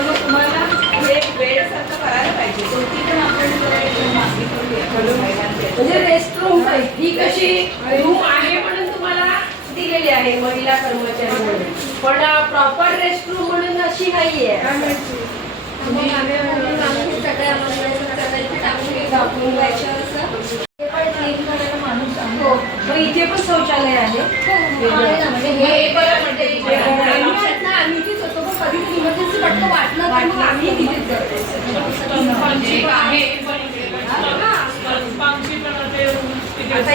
मग तुम्हाला म्हणजे रेस्टरूम ही कशी रूम आहे म्हणून तुम्हाला दिलेली आहे महिला कर्मचारी पण प्रॉपर रेस्टरूम म्हणून अशी नाही आहे. हो. इथे पण शौचालय आहे. म्हणजे हे बरं म्हणजे आम्ही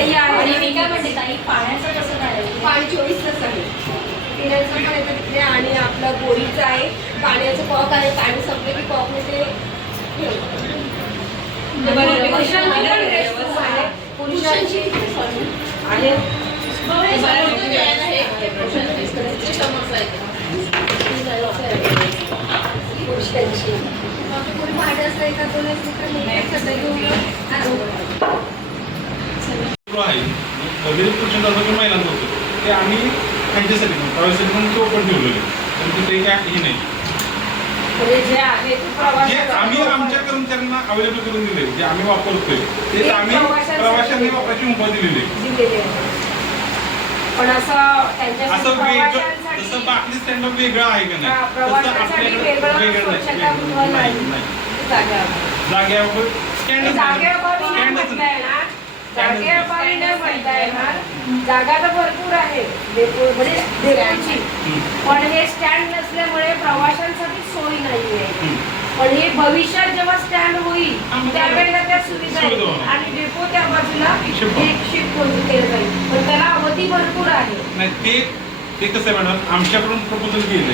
ही आणि आहे मी काय म्हणते ताई पाण्याचं कसं काय पाणी चोवीस तास आहे. पिण्याचं पण येतं तिथे आणि आपलं बोरीचं आहे. पाण्याचं कॉक आहे. पाणी संपलं की कॉकने ते रूम आहे पुरुषांची आहे पुरुषांची कोणी भांडं असलं एका दोन असली तर मग सगळं घेऊन हा. सुरू आहे पण महिलांचं होतं ते आम्ही त्यांच्यासाठी पण प्रवासासाठी पण ते ओपन ठेवलेले पण तिथे काय हे नाही. म्हणजे जे आहे ते जे आम्ही आमच्या कर्मचाऱ्यांना अवेलेबल करून दिले जे आम्ही वापरतोय ते आम्ही प्रवाशांनी वापरायची मुभा दिलेली. पण असं वेगळं जसं बाकी स्टँड वेगळं आहे का नाही? तसं प्रवाशांसाठी आपल्याकडे वेगळं नाही. जागेवर. स्टँडच नाही. येणार जागेअभावी नाही म्हणता येणार. जागा तर भरपूर आहे डेपो म्हणजे डेपोची पण हे स्टँड नसल्यामुळे प्रवाशांसाठी सोय नाहीये. पण हे भविष्यात जेव्हा स्टँड होईल त्यावेळेला त्या सुविधा. आणि डेपो त्या बाजूला एक शिफ्ट होऊन केलं जाईल. पण त्याला अवधी भरपूर आहे. ते ते कसं आहे मॅडम आमच्याकडून प्रपोजल केले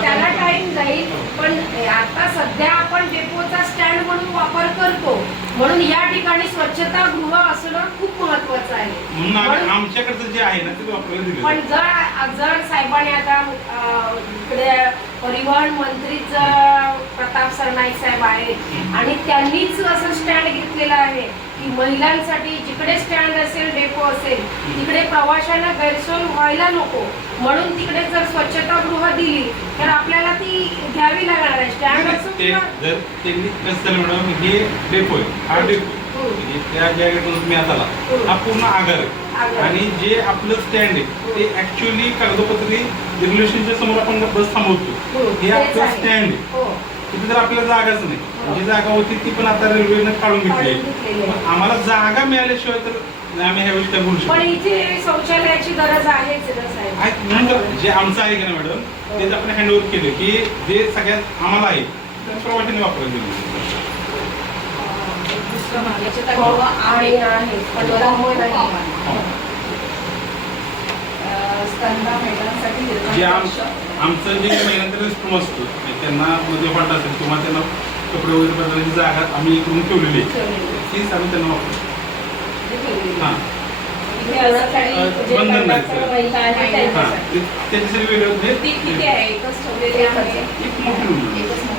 त्याला टाइम जाईल. पण आता सध्या आपण डेपोचा स्टँड म्हणून वापर करतो म्हणून या ठिकाणी स्वच्छता गृह असणं खूप महत्वाचं आहे. म्हणून आमच्याकडचं जे आहे ना ते वापरायला दिले पण जर जर साहेबांनी आता इकडे परिवहन मंत्रीच प्रताप सरनाईक साहेब आहेत आणि त्यांनीच असं स्टँड घेतलेलं आहे की महिलांसाठी जिकडे स्टँड असेल डेपो असेल तिकडे प्रवाशांना गैरसोय व्हायला नको. म्हणून तिकडे जर स्वच्छतागृह दिली तर आपल्याला ती घ्यावी लागणार आहे. स्टँड ते जर त्यांनी कसं मॅडम हे डेपो आहे. हा. डेपो हो. म्हणजे त्या ज्या गेटमधून तुम्ही आता आला. हो. हा पूर्ण आगार आगार. आहे. आणि जे आपलं स्टँड आहे ते ऍक्च्युअली कागदोपत्री रेग्युलेशनच्या समोर आपण बस थांबवतो. हो, हे तेच आपलं आहे. स्टँड आहे. हो. तिथे तर आपल्याला जागाच नाही. जी जागा होती ती पण आता रेल्वेनं काढून घेतली काढून आहे. घेतलेली आहे. मग आम्हाला जागा मिळाल्याशिवाय तर आम्ही ह्या गोष्टी बोलू पण शकतो इथे शौचालयाची गरज आहेच ना साहेब. आहे, म्हणून तर जे आमचं आहे का ना मॅडम तेच आपण हँडओव्हर केलं की जे सगळ्यात आम्हाला आहे ते प्रवाशांनी वापरायला दिलं. आहे पण जे आम आमचं जे रेस्टरूम असतो म्हणजे त्यांना मध्ये हॉट असेल किंवा त्यांना कपडे वगैरे बदलायची जागा आम्ही इकडून ठेवलेली आहे. तीच आम्ही त्यांना वापरतो. हां. बंधन नाही, सर. हां. ते- त्याच्यासाठी वेगळं म्हणजे किती आहे एकच ठेवलेली आहे. एक मोठी रूम. एकच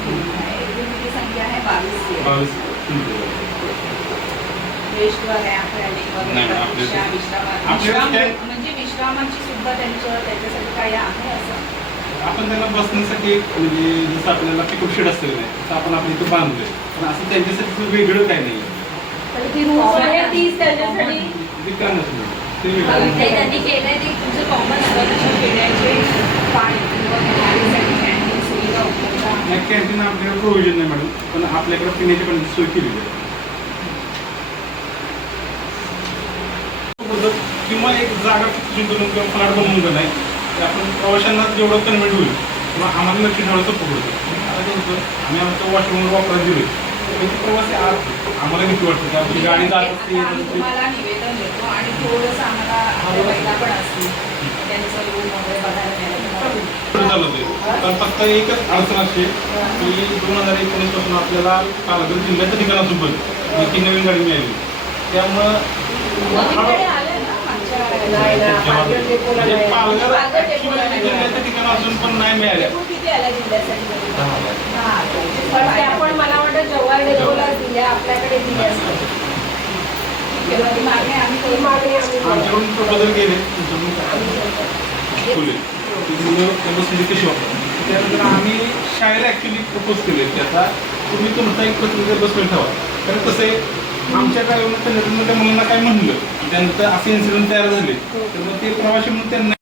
त्या- म्हणजे विश्रामाची सुद्धा त्यांच्या त्याच्यासाठी काही आहे असं? आपण त्यांना बसण्यासाठी एक म्हणजे जसं आपल्याला पिकअप शेड असतं नाही तसं आपण आपल्या इथं बांधतोय पण असं त्यांच्यासाठी वेगळं काही नाही. ती असं त्यांनी केलंय तुमचं कॉमन पिण्याचे पाणी किंवा खाण्यासाठी कॅन्टीन सुविधा उपलब्ध आहे नाही कॅन्टीन आपल्याकडे प्रोव्हिजन नाही मॅडम पण आपल्याकडे पिण्याची पण सोय केलेली आहे. किंवा एक जागा फिक्सिंग करून किंवा फ्लॅट बनवून नाही ते आपण प्रवाशांना जेवढं कन्व्हिट होईल किंवा आम्हाला लक्ष ठेवायचं पकडतो आता आम्ही आमच्या वॉशरूम वापरायला दिलोय पण ते प्रवासी आत आम्हाला भीती वाटते की आपली गाडी जात असते निवेदन देतो आणि थोडंसं आम्हाला त्यांचं रूम वगैरे बघायला मिळालं पुढे झालं ते पण फक्त एकच अडचण असते की दोन हजार एकोणीसपासून आपल्याला पालघर जिल्ह्याच्या पण ती नवीन गाडी मिळाली. त्यामुळं पालघर म्हणजे. जिल्ह्याच्या ठिकाण असून पण नाही मिळाल्या. मला वाटतं जव्हार डेपोला दिल्या आपल्याकडे दिल्या. असतात. आमच्याकडून प्रबोधन केले. तुमच्याकडून ती मुलं कशी वापरतात त्यानंतर आम्ही शाळेला ॲक्च्युली प्रपोज केले त्याचा तुम्ही तुमचा एक पत्रिका बसमेंट ठेवा. कारण कसं आहे आमच्या काय कंडक्टरनं त्या मुलांना काय म्हणलं? त्यानंतर असे इन्सिडेंट तयार झाले. तर मग ते प्रवासी म्हणून त्यांना